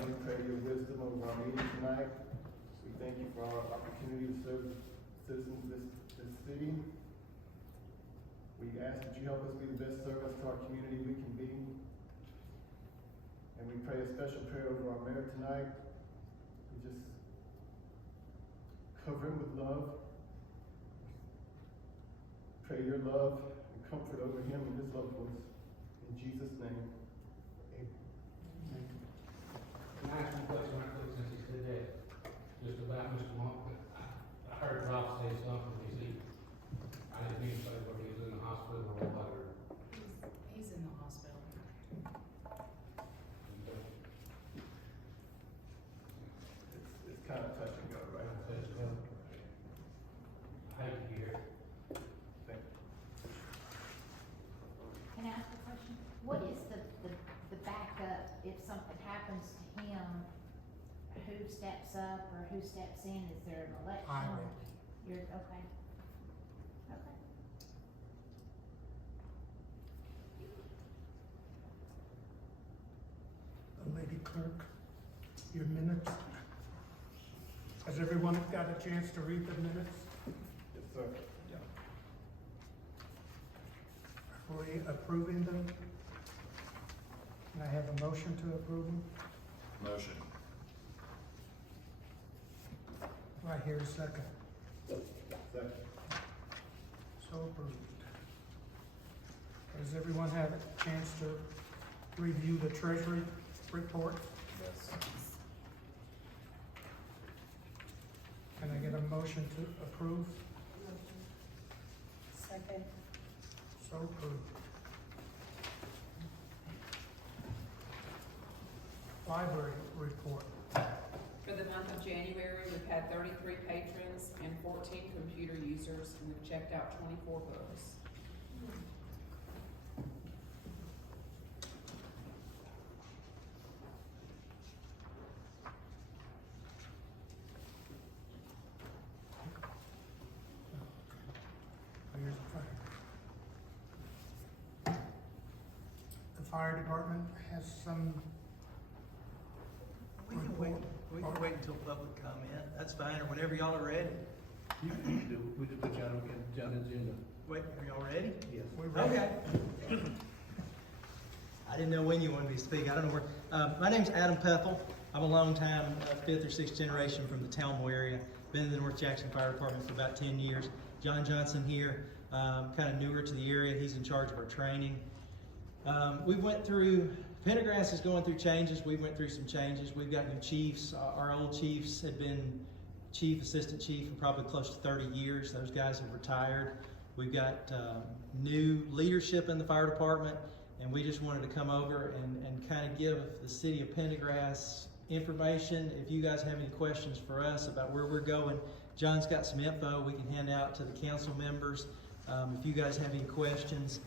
Father, we pray your wisdom over our meeting tonight. We thank you for our opportunity to serve the citizens of this city. We ask that you help us be the best servants to our community we can be. And we pray a special prayer over our mayor tonight. We just cover him with love. Pray your love and comfort over him and his loved ones. In Jesus' name, amen. Can I ask you a question right quick since he said that? Just about Mr. Monk. I heard Rob say something, I didn't mean to say whether he was in the hospital or whatever. He's in the hospital. It's kind of touch and go, right? I hate to hear it. Thank you. Can I ask a question? What is the backup if something happens to him? Who steps up or who steps in? Is there an election? Highway. You're, okay. Okay. Lady Clerk, your minutes. Has everyone got a chance to read the minutes? Yes, sir. Are we approving them? Can I have a motion to approve them? Motion. Do I hear a second? Second. So approved. Does everyone have a chance to review the treasury report? Yes. Can I get a motion to approve? Second. So approved. Library report. For the month of January, we've had 33 patrons and 14 computer users, and we've checked out 24 books. Here's the fire. The fire department has some. We can wait until public comment, that's fine, or whenever y'all are ready. We just put you on the agenda. Wait, are y'all ready? Yes. We're ready. Okay. I didn't know when you wanted me to speak, I don't know where. My name's Adam Pethel. I'm a long-time 5th or 6th generation from the Talmo area. Been in the North Jackson Fire Department for about 10 years. John Johnson here, kind of newer to the area. He's in charge of our training. We went through, Pendergrass is going through changes. We went through some changes. We've got new chiefs. Our old chiefs had been chief, assistant chief for probably close to 30 years. Those guys have retired. We've got new leadership in the fire department, and we just wanted to come over and kind of give the city of Pendergrass information. If you guys have any questions for us about where we're going, John's got some info we can hand out to the council members. If you guys have any questions,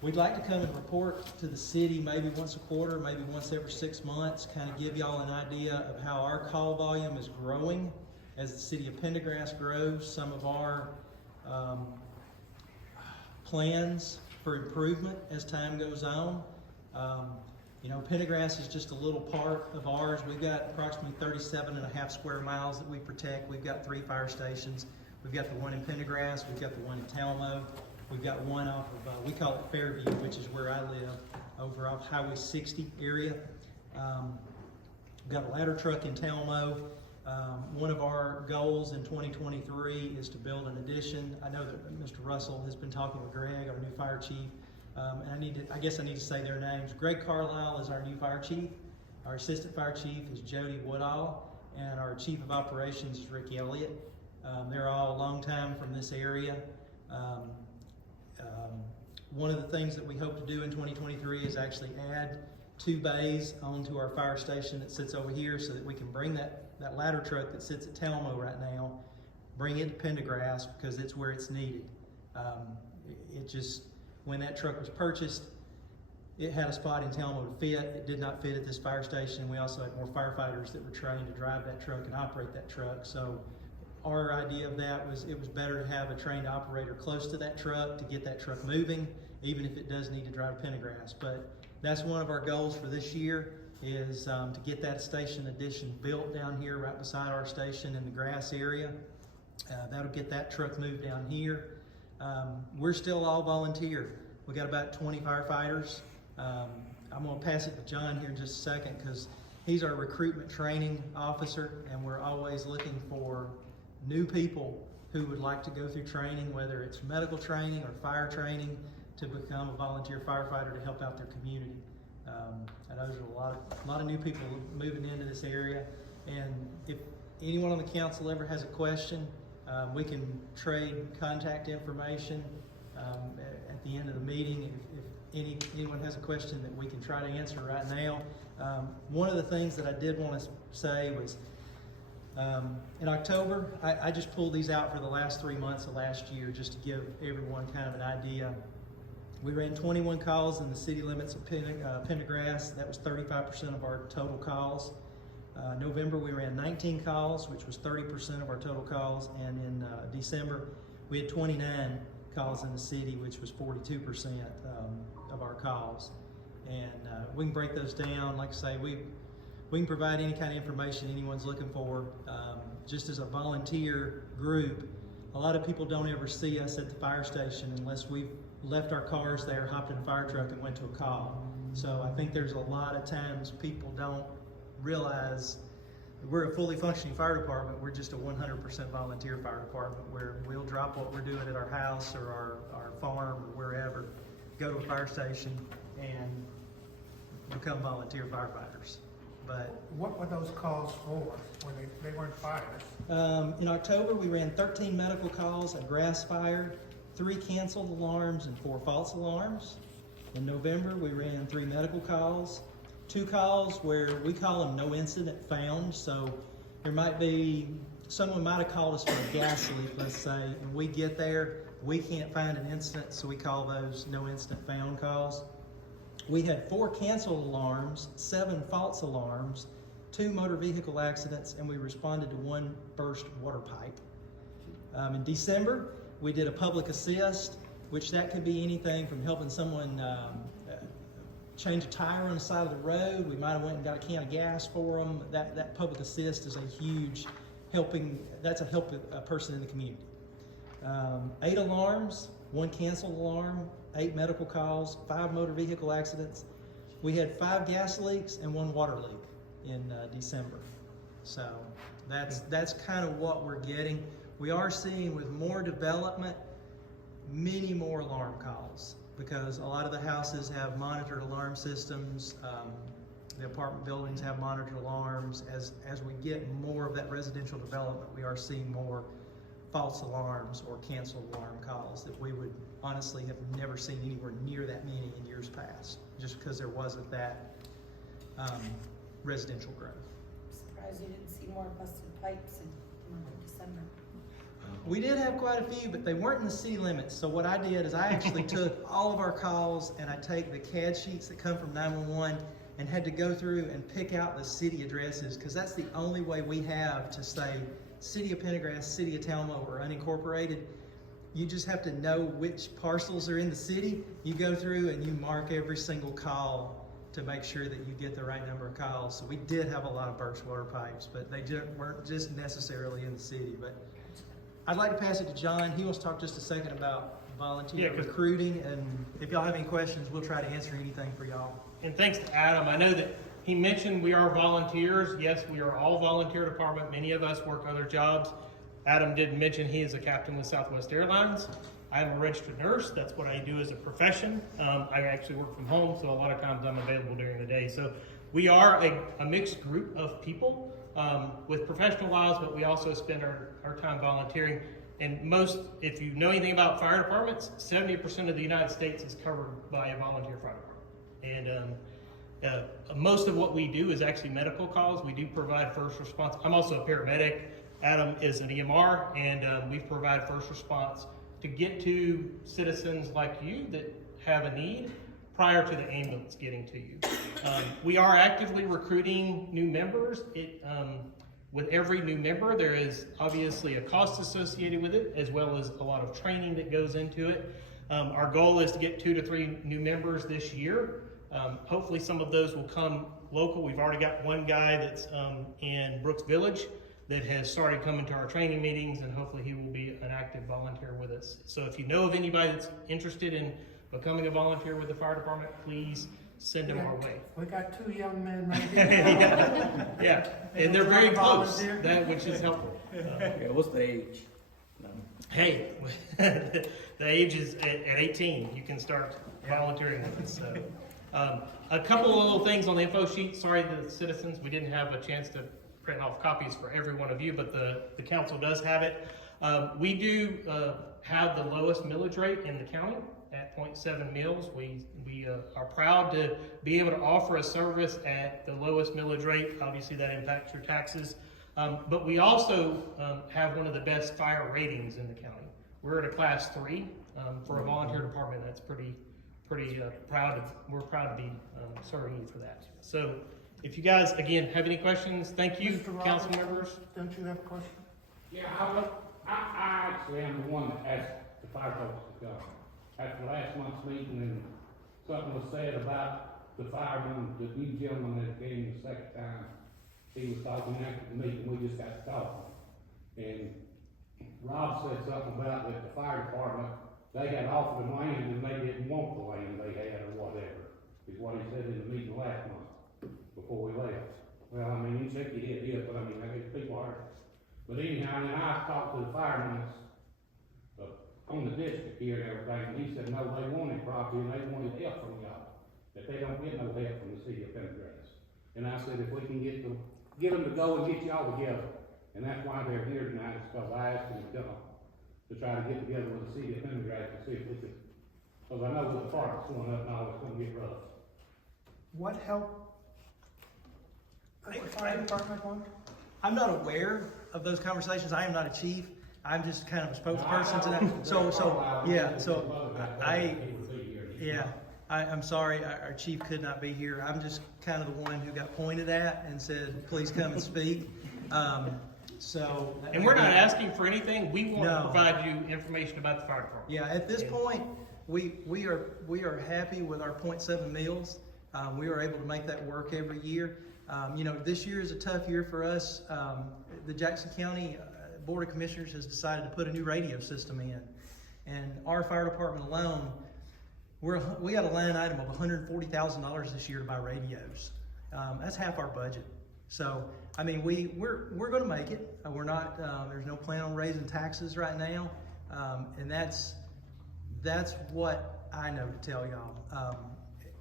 we'd like to come and report to the city maybe once a quarter, maybe once every 6 months, kind of give y'all an idea of how our call volume is growing as the city of Pendergrass grows. Some of our plans for improvement as time goes on. You know, Pendergrass is just a little part of ours. We've got approximately 37.5 square miles that we protect. We've got 3 fire stations. We've got the one in Pendergrass, we've got the one in Talmo. We've got one off of, we call it Fairview, which is where I live, over off Highway 60 area. We've got a ladder truck in Talmo. One of our goals in 2023 is to build an addition. I know that Mr. Russell has been talking with Greg, our new fire chief, and I guess I need to say their names. Greg Carlisle is our new fire chief. Our assistant fire chief is Jody Woodall, and our chief of operations is Rick Elliott. They're all long time from this area. One of the things that we hope to do in 2023 is actually add 2 bays onto our fire station that sits over here so that we can bring that ladder truck that sits at Talmo right now, bring it to Pendergrass because it's where it's needed. It just, when that truck was purchased, it had a spot in Talmo to fit. It did not fit at this fire station. We also had more firefighters that were trained to drive that truck and operate that truck. So our idea of that was it was better to have a trained operator close to that truck to get that truck moving, even if it does need to drive Pendergrass. But that's one of our goals for this year. is to get that station addition built down here right beside our station in the grass area. That'll get that truck moved down here. We're still all volunteer. We got about 20 firefighters. I'm gonna pass it to John here in just a second because he's our recruitment training officer, and we're always looking for new people who would like to go through training, whether it's medical training or fire training, to become a volunteer firefighter to help out their community. I know there's a lot of new people moving into this area, and if anyone on the council ever has a question, we can trade contact information at the end of the meeting. If anyone has a question that we can try to answer right now. One of the things that I did want to say was in October, I just pulled these out for the last 3 months of last year just to give everyone kind of an idea. We ran 21 calls in the city limits of Pendergrass. That was 35% of our total calls. November, we ran 19 calls, which was 30% of our total calls. And in December, we had 29 calls in the city, which was 42% of our calls. And we can break those down. Like I say, we can provide any kind of information anyone's looking for. Just as a volunteer group, a lot of people don't ever see us at the fire station unless we've left our cars there, hopped in a fire truck, and went to a call. So I think there's a lot of times people don't realize we're a fully functioning fire department. We're just a 100% volunteer fire department where we'll drop what we're doing at our house or our farm or wherever, go to a fire station and become volunteer firefighters. But What were those calls for when they weren't fires? in October, we ran 13 medical calls, a grass fire, 3 canceled alarms, and 4 false alarms. In November, we ran 3 medical calls, 2 calls where we call them no incident found. So there might be, someone might have called us for a gas leak, let's say, and we get there, we can't find an incident, so we call those no incident found calls. We had 4 canceled alarms, 7 false alarms, 2 motor vehicle accidents, and we responded to 1 burst water pipe. In December, we did a public assist, which that could be anything from helping someone change a tire on the side of the road. We might have went and got a can of gas for them. That public assist is a huge helping, that's a help a person in the community. 8 alarms, 1 canceled alarm, 8 medical calls, 5 motor vehicle accidents. We had 5 gas leaks and 1 water leak in December. So that's kind of what we're getting. We are seeing with more development, many more alarm calls because a lot of the houses have monitored alarm systems. The apartment buildings have monitored alarms. As we get more of that residential development, we are seeing more false alarms or canceled alarm calls that we would honestly have never seen anywhere near that many in years past, just because there wasn't that residential growth. Surprised you didn't see more busted pipes in the month of December. We did have quite a few, but they weren't in the city limits. So what I did is I actually took all of our calls and I take the CAD sheets that come from 911 and had to go through and pick out the city addresses because that's the only way we have to say City of Pendergrass, City of Talmo, or unincorporated. You just have to know which parcels are in the city. You go through and you mark every single call to make sure that you get the right number of calls. So we did have a lot of burst water pipes, but they weren't just necessarily in the city. But I'd like to pass it to John. He wants to talk just a second about volunteer recruiting, and if y'all have any questions, we'll try to answer anything for y'all. And thanks to Adam. I know that he mentioned we are volunteers. Yes, we are all volunteer department. Many of us work other jobs. Adam did mention he is a captain with Southwest Airlines. I'm a registered nurse. That's what I do as a profession. I actually work from home, so a lot of times I'm available during the day. So we are a mixed group of people with professional lives, but we also spend our time volunteering. And most, if you know anything about fire departments, 70% of the United States is covered by a volunteer fire department. And most of what we do is actually medical calls. We do provide first response. I'm also a paramedic. Adam is an EMR, and we provide first response to get to citizens like you that have a need prior to the ambulance getting to you. We are actively recruiting new members. With every new member, there is obviously a cost associated with it, as well as a lot of training that goes into it. Our goal is to get 2 to 3 new members this year. Hopefully some of those will come local. We've already got one guy that's in Brooks Village that has started coming to our training meetings, and hopefully he will be an active volunteer with us. So if you know of anybody that's interested in becoming a volunteer with the fire department, please send them our way. We got 2 young men right here. Yeah, and they're very close, which is helpful. Yeah, what's the age? No. Hey, the age is at 18, you can start volunteering with us. So, a couple of little things on the info sheet. Sorry to the citizens, we didn't have a chance to print off copies for every one of you, but the council does have it. We do have the lowest millage rate in the county at 0.7 mils. We are proud to be able to offer a service at the lowest millage rate. Obviously that impacts your taxes. But we also have one of the best fire ratings in the county. We're at a class 3 for a volunteer department. That's pretty proud of. We're proud to be serving you for that. So if you guys again have any questions, thank you, Mr. council Roberts, members. Don't you have a question? Yeah, I actually am the one that asked the fire folks to come. After last month's meeting, and something was said about the fireman, the new gentleman that came the second time. He was talking after the meeting, we just got to talking. And Rob said something about that the fire department, they had offered them land and they didn't want the land they had or whatever, is what he said in the meeting last month, before we left. Well, I mean, you shake your head, yeah, but I mean, I guess people are. But anyhow, and I talked to the firemen on the district here and everything, and he said, no, they wanted property and they wanted help from y'all, that they don't get no help from the city of Pendergrass. And I said, if we can get them to go and get y'all together, and that's why they're here tonight, is because I asked them to come, to try to get together with the city of Pendergrass to see if we could, because I know with the parks going up and all, it's gonna get rough. What help does the fire department want? I'm not aware of those conversations. I am not a chief. I'm just kind of a spokesperson to that. I'm sorry, our chief could not be here. I'm just kind of the one who got pointed at and said, please come and speak. And we're not asking for anything. We want to provide you information about the fire department. Yeah, at this point, we are happy with our 0.7 mils. We are able to make that work every year. This year is a tough year for us. The Jackson County Board of Commissioners has decided to put a new radio system in. And our fire department alone, we got a line item of $140,000 this year to buy radios. That's half our budget. So, I mean, we're gonna make it. We're not, there's no plan on raising taxes right now. And that's what I know to tell y'all.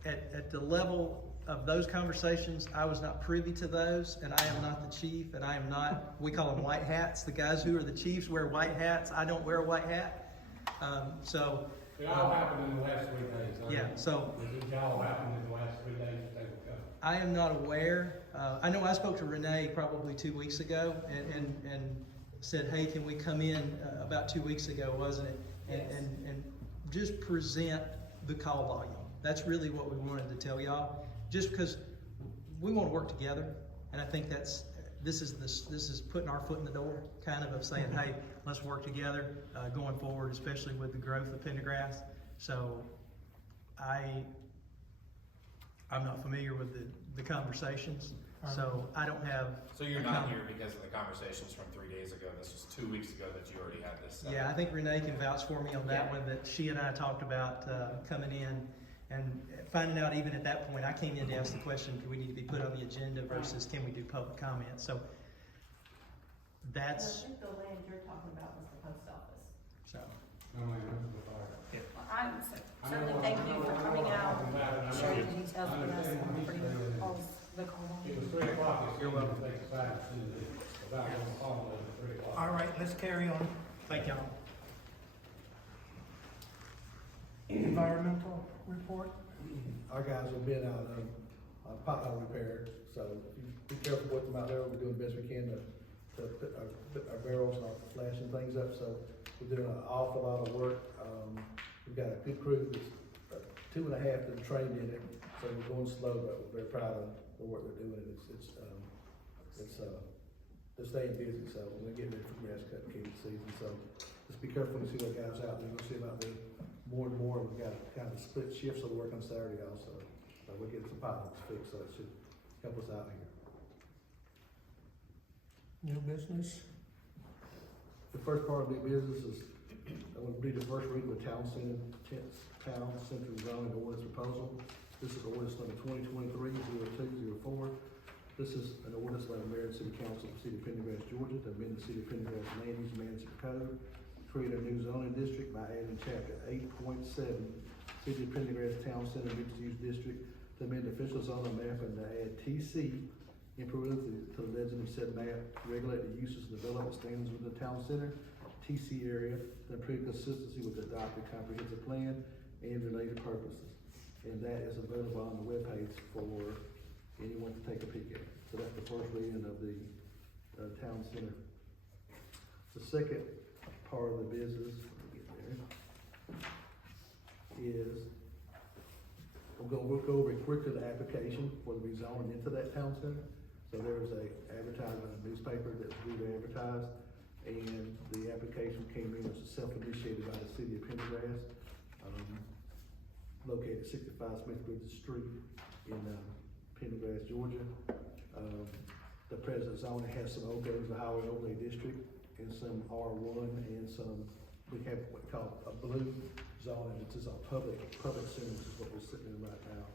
At the level of those conversations, I was not privy to those, and I am not the chief, and I am not, we call them white hats. The guys who are the chiefs wear white hats. I don't wear a white hat. It all happened in the last 3 days. Yeah, so. It all happened in the last 3 days that they would come. I am not aware. I know I spoke to Renee probably 2 weeks ago and said, hey, can we come in about 2 weeks ago, wasn't it? And just present the call volume. That's really what we wanted to tell y'all. Just because we want to work together, and I think this is putting our foot in the door, kind of saying, hey, let's work together going forward, especially with the growth of Pendergrass. So I'm not familiar with the conversations, so I don't have. So you're not here because of the conversations from 3 days ago. This was 2 weeks ago that you already had this. Yeah, I think Renee can vouch for me on that one, that she and I talked about coming in and finding out even at that point, I came in to ask the question, do we need to be put on the agenda versus can we do public comment? So that's. I think the land you're talking about was the post office. So. No, man, this is the fire. Yeah. Well, I'm certainly thank you for coming out and sharing the details with us and for all the call. It was 3 o'clock. You're welcome. They decided to do this. About on the phone at 3 o'clock. All right, let's carry on. Thank y'all. Environmental report. Our guys have been out on pothole repair, so be careful with them out there. We're doing the best we can to put our barrels and our flashing things up, so we're doing an awful lot of work. We've got a good crew that's 2.5 that are trained in it, so we're going slow, but we're very proud of the work they're doing. They're staying busy, so we're getting ready for grass cutting season, so just be careful when you see our guys out there. You'll see about the more and more, we've got kind of a split shift, so we work on Saturday also. So we're getting some potholes fixed, so it should help us out here. New business? The first part of the business is, that would be the first reading of Town Center zoning ordinance proposal. This is ordinance number 2023-0204. This is an ordinance by the mayor and city council of the city of Pendergrass, Georgia, to amend the city of Pendergrass land use management code, create a new zoning district by adding chapter 8.7, City of Pendergrass Town Center Mixed Use District, to amend the official zoning map and to add TC improvements to the legend of said map, to regulate the uses and development standards within the town center, TC area, to improve consistency with the adopted comprehensive plan and related purposes. And that is available on the webpage for anyone to take a peek at. So that's the first reading of the town center. The second part of the business, let me get there, is we'll go over quickly the application for the rezoning into that town center. So there was a advertisement in the newspaper that was due to advertise, and the application came in as self-initiated by the city of Pendergrass, located 65 Smith Bridge Street in Pendergrass, Georgia. The present zone has some overlays, the highway overlay district, and some R1, and some, we have what we call a blue zone, and it's just a public center, which is what we're sitting in right now.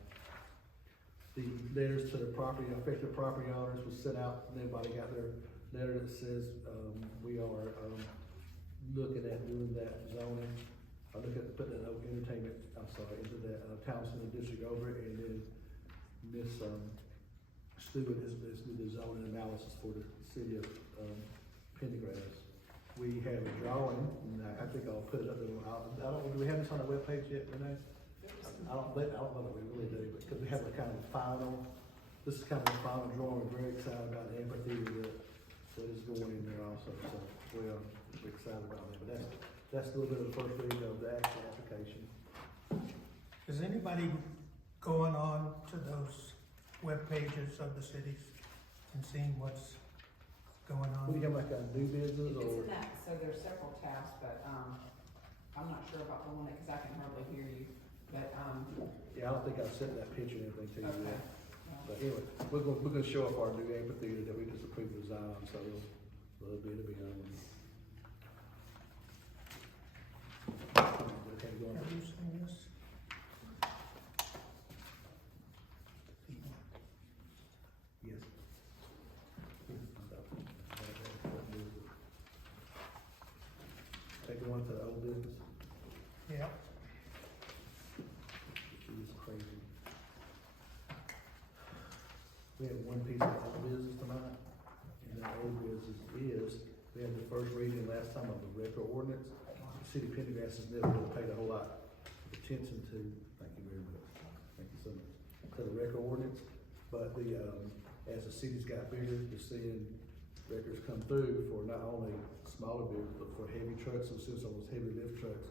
The letters to the affected property owners was sent out, and everybody got their letter that says, we are, looking at doing that zoning. I look at putting that entertainment, into that, town center district over it, and then Miss, Stewart is with the zoning analysis for the city of, Pendergrass. We have a drawing, and I think I'll put it up there. I don't, do we have this on the webpage yet, Renee? I don't know that we really do, but because we have a kind of final, this is kind of the final drawing. We're very excited about the amphitheater that is going in there also, so we're excited about that. But that's a little bit of the first reading of the actual application. Is anybody going on to those web pages of the cities and seeing what's going on? We have like a new business It's or? in that, so there's several tabs, but, I'm not sure about the one that, cause I can hardly hear you, but, Yeah, I don't think I've sent that picture and everything to you okay. yet. But anyway, we're gonna show off our new amphitheater that we just approved the design on, so it'll be on. Okay, go on. Have you seen this? Yes. Take the one to the old business. Yeah. It's crazy. We have one piece of old business tonight, and that old business is, we had the first reading last time of the record ordinance. The city of Pendergrass has never really paid a whole lot of attention to, thank you very much, thank you so much, to the record ordinance. But as the city's got bigger, we're seeing records come through for not only smaller vehicles, but for heavy trucks, and since those heavy lift trucks,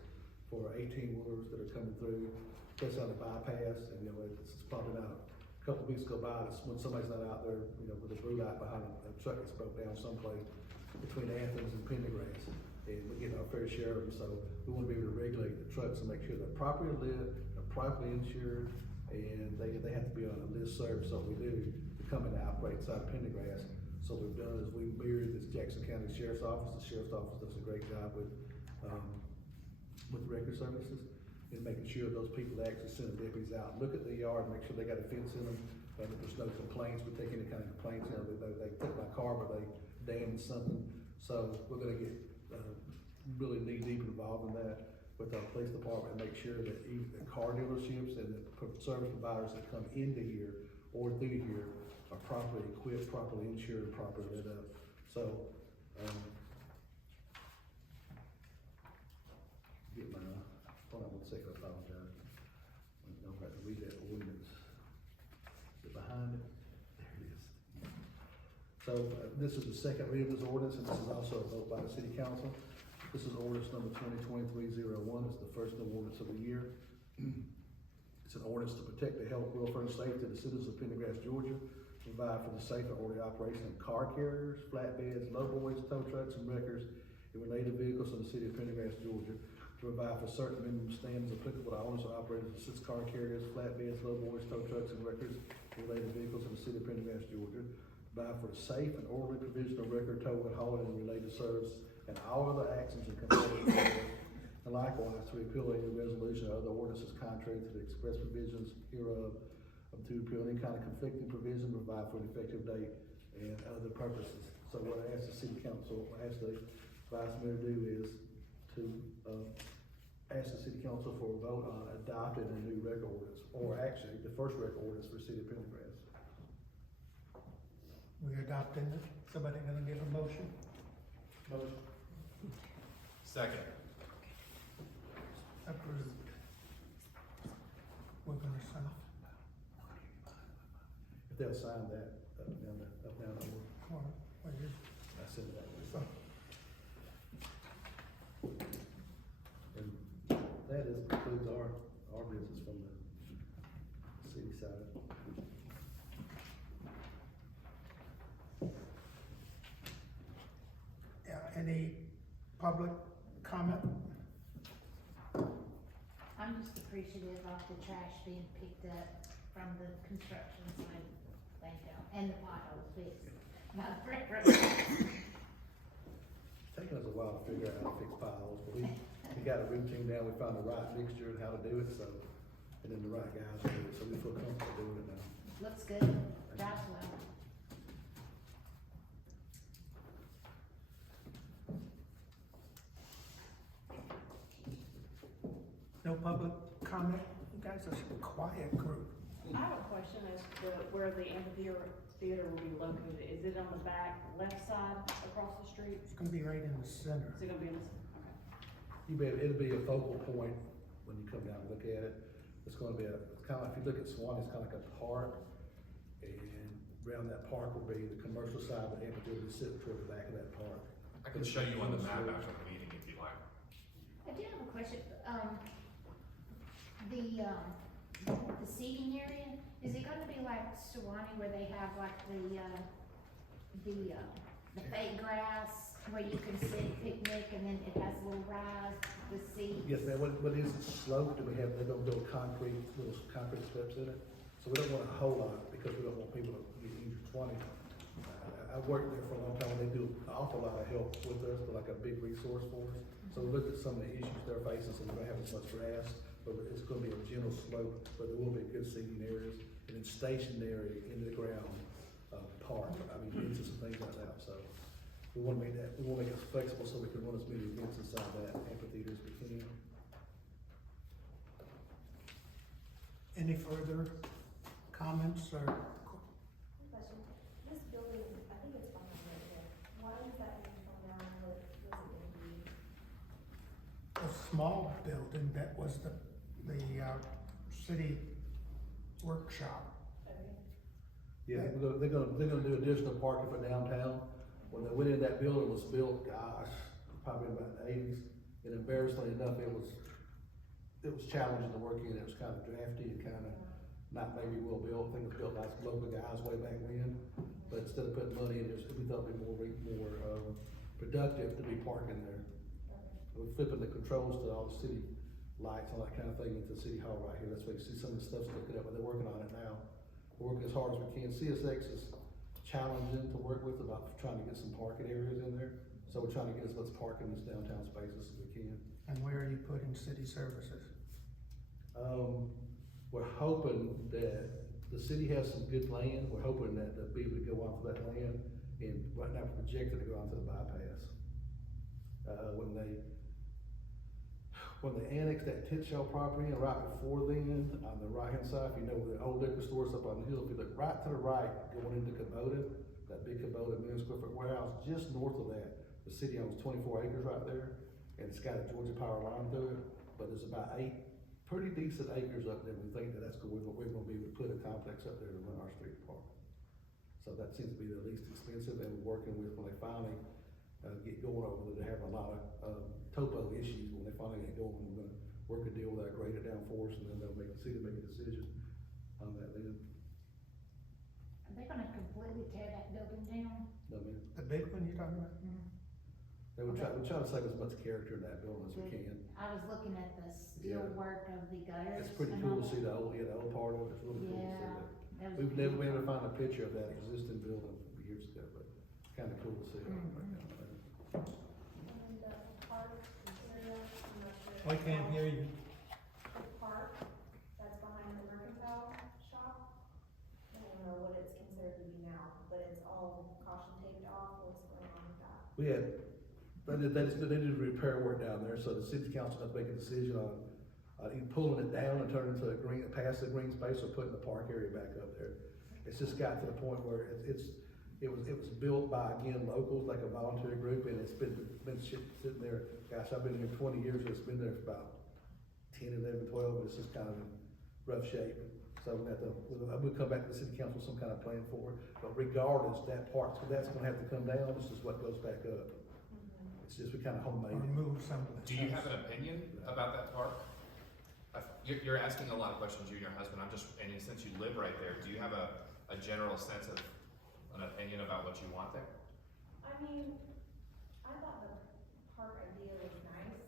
for 18-wheelers that are coming through, especially on the bypass, and it's probably not a couple of weeks go by, it's when somebody's not out there, with a blue light behind a truck that's broke down someplace between Athens and Pendergrass, and we're getting our fair share of them, so we wanna be able to regulate the trucks and make sure they're properly lit, they're properly insured, and they have to be on a listserv, so we do to come and operate inside of Pendergrass. So what we've done is we mirrored this Jackson County Sheriff's Office. The Sheriff's Office does a great job with record services and making sure those people that actually send the deputies out, look at the yard, make sure they got a fence in them, and if there's no complaints, we take any kind of complaints, they took my car, but they damaged something. So we're gonna get really knee deep involved in that with our police department and make sure that even the car dealerships and the service providers that come into here or through here are properly equipped, properly insured, properly lit up. So, get my, hold on 1 second, I apologize. I'm about to read that ordinance. Is it behind it? There it is. So, this is the second reading of this ordinance, and this is also a vote by the city council. This is ordinance number 2023-01. It's the first new ordinance of the year. It's an ordinance to protect the health, welfare, and safety of the citizens of Pendergrass, Georgia, provide for the safe and orderly operation of car carriers, flatbeds, lowboys, tow trucks, and wreckers and related vehicles in the city of Pendergrass, Georgia. to provide for certain minimum standards applicable to owners and operators of 6-car carriers, flatbeds, lowboys, tow trucks, and records related vehicles in the city of Pendergrass, Georgia. Provide for a safe and orderly provision of record towing, hauling, and related service, and all other actions in compliance with it. And likewise, to repeal any resolution or other ordinances contrary to the express provisions hereof, to repeal any kind of conflicting provision, provide for an effective date, and other purposes. So what I ask the city council, what I ask the vice mayor to do is to, ask the city council for a vote on adopting a new record ordinance, or actually, the first record ordinance for the city of Pendergrass. We're adopting it. Somebody gonna give a motion? Motion. Second. Approved. We're gonna sign. If they'll sign that, up, down, over, What is it? I send that. So, And that is, concludes our business from the city side. yeah, any public comment? I'm just appreciative of the trash being picked up from the construction site, thank you, and the potholes fixed. Not forever. It's taken us a while to figure out how to fix potholes, but we got a routine down, we found the right mixture and how to do it, so, and then the right guys do it, so we feel comfortable doing it now. Looks good, drives well. No public comment? You guys are a quiet group. I have a question as to where the amphitheater will be located. Is it on the back left side across the street? It's gonna be right in the center. Is it gonna be in the, okay. It'll be a focal point when you come down and look at it. It's gonna be it's kinda like, if you look at Swan, it's kinda like a park, and around that park will be the commercial side, but the amphitheater will sit toward the back of that park. I can show you on the map after the meeting if you like. I do have a question, the seating area, is it gonna be like Sewanee where they have like the fake grass where you can sit, picnic, and then it has a little rise, the seat? Yes, ma'am, what is it sloped, and they're gonna build little concrete steps in it, so we don't want a whole lot, because we don't want people to get injured. I've worked there for a long time, and they do an awful lot of help with us, they're like a big resource for us. So we looked at some of the issues they're facing, so we don't have as much grass, but it's gonna be a gentle slope, but there will be good seating areas, and then stationary in the ground, park, benches and things like that, so. We wanna make it as flexible so we can run as many events inside that amphitheater as we can. Any further comments or? Question, this building, I think it's fine right there, why is that being torn down, what was it gonna be? A small building that was the city workshop. Yeah, they're gonna do additional parking for downtown. When they went in, that building was built, gosh, probably about the 80s, and embarrassingly enough, it was challenging to work in, it was kind of drafty and kind of not maybe well built, I think it was built by some local guys way back when, but instead of putting money in there, we thought it'd be more productive to be parking there. We're flipping the controls to all the city lights, all that kind of thing into City Hall right here, that's why you see some of the stuff sticking up, but they're working on it now. We're working as hard as we can. CSX is challenging to work with about trying to get some parking areas in there. So we're trying to get as much parking in this downtown spaces as we can. And where are you putting city services? We're hoping that the city has some good land. We're hoping that they'll be able to go onto that land, and right now we're projected to go onto the bypass. When they annexed that Titshaw property, and right before then, on the right-hand side, if you know where the old liquor store is up on the hill, if you look right to the right, going into Kubota, that big Kubota million-square-foot warehouse, just north of that, the city owns 24 acres right there, and it's got a Georgia Power line through it, but there's about 8 pretty decent acres up there. We think that's good. We're gonna be able to put a complex up there to run our street park. So that seems to be the least expensive, and we're working with, when they finally get going over there, they have a lot of topo issues. When they finally get going, we're gonna work a deal with that, grade it down for us, and then they'll make the city make a decision on that then. Are they gonna completely tear that building down? No, ma'am. The big one you're talking about? we're trying to save as much character in that building as we Good. can. I was looking at the steel Yeah. work of the gutters. It's pretty and cool all to see that. the old part of it, it's really cool to see Yeah, that. that was We've never been able to beautiful. find a picture of that existing building years ago, but it's kinda cool to see it. Mhm. And the park area, I'm not sure. We can't hear you. The park that's behind the mercantile shop, I don't know what it's considered to be now, but it's all caution taped off, what's going on with that? We had, they did repair work down there, so the city council had to make a decision on, either pulling it down and turning it into a green, past the green space, or putting the park area back up there. It's just got to the point where it was built by, again, locals, like a volunteer group, and it's been sitting there, gosh, I've been here 20 years, it's been there for about 10, 11, 12, and it's just kind of in rough shape. So we'll come back to the city council with some kind of plan for it, but regardless, that's gonna have to come down, it's just what goes back up. It's just, we kinda homemade Or it. move some of the. Do you have an opinion about that park? You're asking a lot of questions, you and your husband, and since you live right there, do you have a general sense of an opinion about what you want there? I mean, I thought the park idea was nice.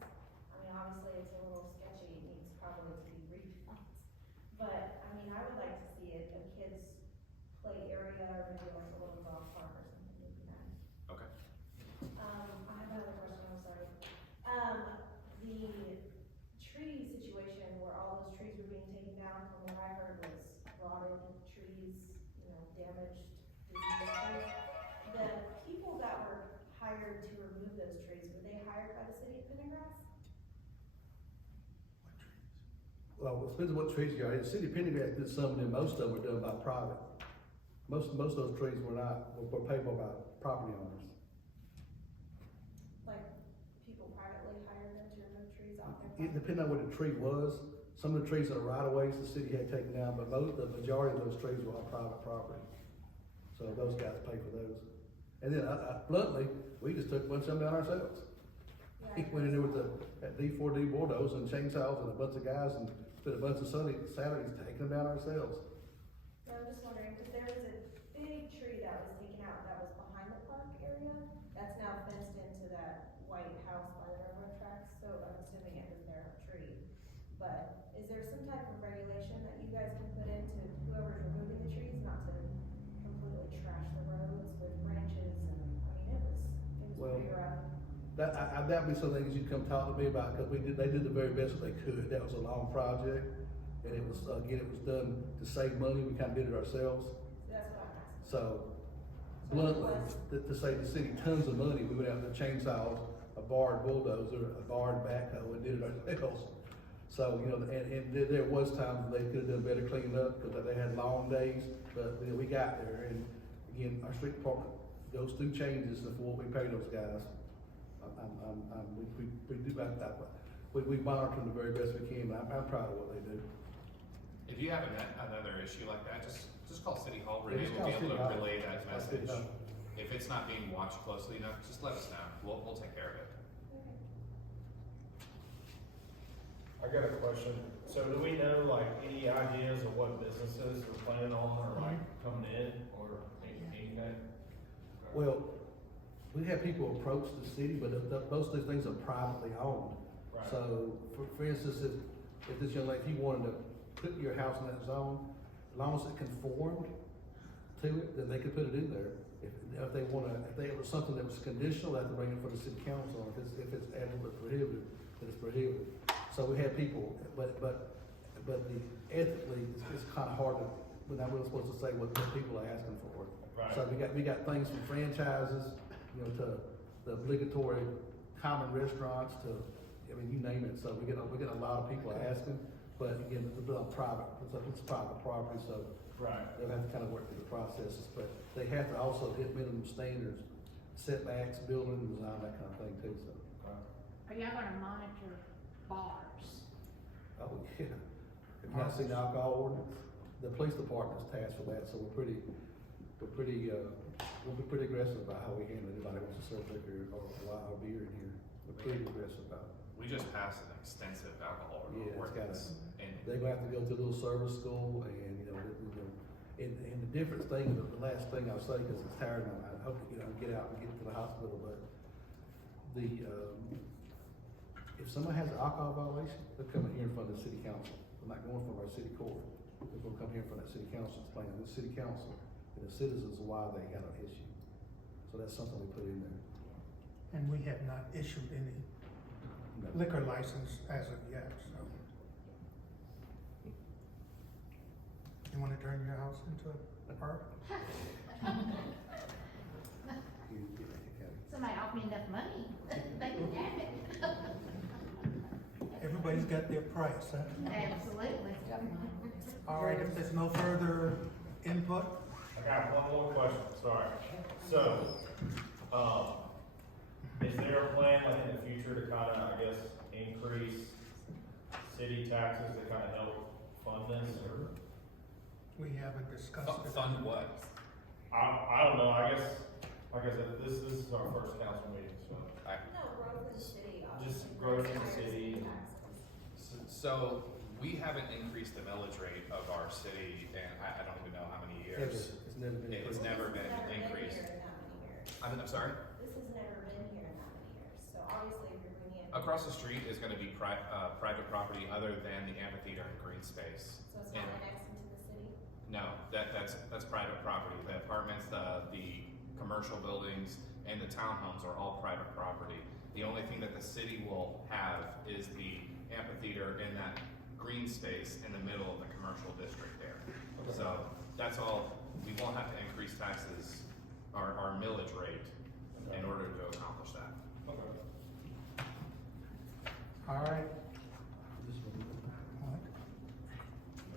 I mean, obviously, it's a little sketchy, it needs probably to be redefined. But, I mean, I would like to see it, a kid's play area, or maybe like a little dog park or something would be nice. Okay. I have another question, I'm sorry. The tree situation where all those trees were being taken down, from what I heard was rotted trees, damaged, diseased trees. The people that were hired to remove those trees, were they hired by the city of Pendergrass? Well, it depends on what trees you are. The city of Pendergrass did some, and most of them were done by private. Most of those trees were paid for by property owners. Like, people privately hired them to remove trees off their It property? depended on what the tree was. Some of the trees in the right of ways the city had taken down, but the majority of those trees were on private property. So those guys pay for those. And then, bluntly, we just took a bunch of them down ourselves. We went in there with that D4D bulldoze and chainsaws and a bunch of guys and spent a bunch of Saturdays taking them down ourselves. Yeah, I'm just wondering, because there was a big tree that was taken out that was behind the park area, that's now fenced into that white house by the railroad tracks, so I'm assuming it was their tree. But is there some type of regulation that you guys can put into whoever's removing the trees, not to completely trash the roads with branches and, I mean, it was Well, pretty rough. That'd be something that you'd come talk to me about, because they did the very best that they could. That was a long project, and it was, again, it was done to save money. We kinda did it ourselves. That's what I'm asking. So bluntly, to save the city tons of money, we went out with chainsaws, a barred bulldozer, a barred backhoe, and did it ourselves. So, and there was times when they could have done better cleaning up, because they had long days, but, we got there, and again, our street department goes through changes for what we pay those guys. We monitor them the very best we can, but I'm proud of what they do. If you have another issue like that, just call City Hall, Yeah, Renee just will call be able City to Hall. relay that Call City message. Hall. If it's not being watched closely enough, just let us know, we'll take care of it. I got a question. So do we know like any ideas of what businesses are planning on or like coming in or anything? Well, we have people approach the city, but most of these things are privately owned. Right. So, for instance, if this young lady, if you wanted to put your house in that zone, as long as it conformed to it, then they could put it in there. If they it was something that was conditional, they have to bring it for the city council. If it's absolutely prohibited, then it's prohibited. So we have people, but ethically, it's kind of hard to, we're not really supposed to say what people are asking for. Right. So we got things from franchises, to the obligatory common restaurants to, you name it. So we get a lot of people asking, but again, it's private, it's private property, so right. they'll have to kind of work through the processes, but they have to also hit minimum standards, setbacks, building design, that kind of thing too, so. Are y'all gonna monitor bars? Oh, yeah. Have you not seen the alcohol ordinance? The police department's tasked with that, so we'll be pretty aggressive about how we handle anybody who wants to serve liquor or wine or beer in here. We're pretty aggressive about it. We just passed an extensive alcohol Yeah, ordinance, and they're gonna have to go to a little service school and, and the difference thing, the last thing I'll say, cause it's tiring, I hope, get out and get to the hospital, but if someone has an alcohol violation, they're coming here in front of the city council. They're not going in front of our city court. They're gonna come here in front of the city council, explaining to the city council and the citizens why they got an issue. So that's something we put in there. And we have not issued any No. liquor license as of yet, so. You wanna turn your house into a park? Somebody offer me enough money, they can have it. Everybody's got their price, huh? Absolutely. All right, if there's no further input, I got one more question, sorry. So, is there a plan like in the future to kind of, I guess, increase city taxes to kind of help fund this, or? we haven't discussed it. Fund what? I don't know, I guess, like I said, this is our first council meeting, so. No, growth in the city, obviously. Just growth in the city. So, we haven't increased the millage rate of our city, and I don't even know how many years. It's never been. It's never been increased. I'm sorry? This has never been here in that many years, so obviously if you're bringing in. Across the street is gonna be private property other than the amphitheater and green space. So it's not annexed into the city? No, that's private property. The apartments, the commercial buildings, and the townhomes are all private property. The only thing that the city will have is the amphitheater in that green space in the middle of the commercial district there. So, that's all, we won't have to increase taxes, our millage rate, in order to accomplish that. All right.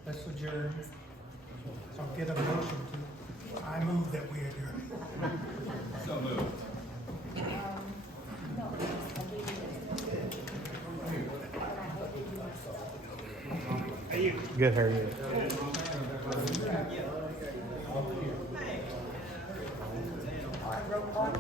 Let's adjourn. So get a motion to, I move that we adjourn. So moved. Good, how are you? All right, roll call.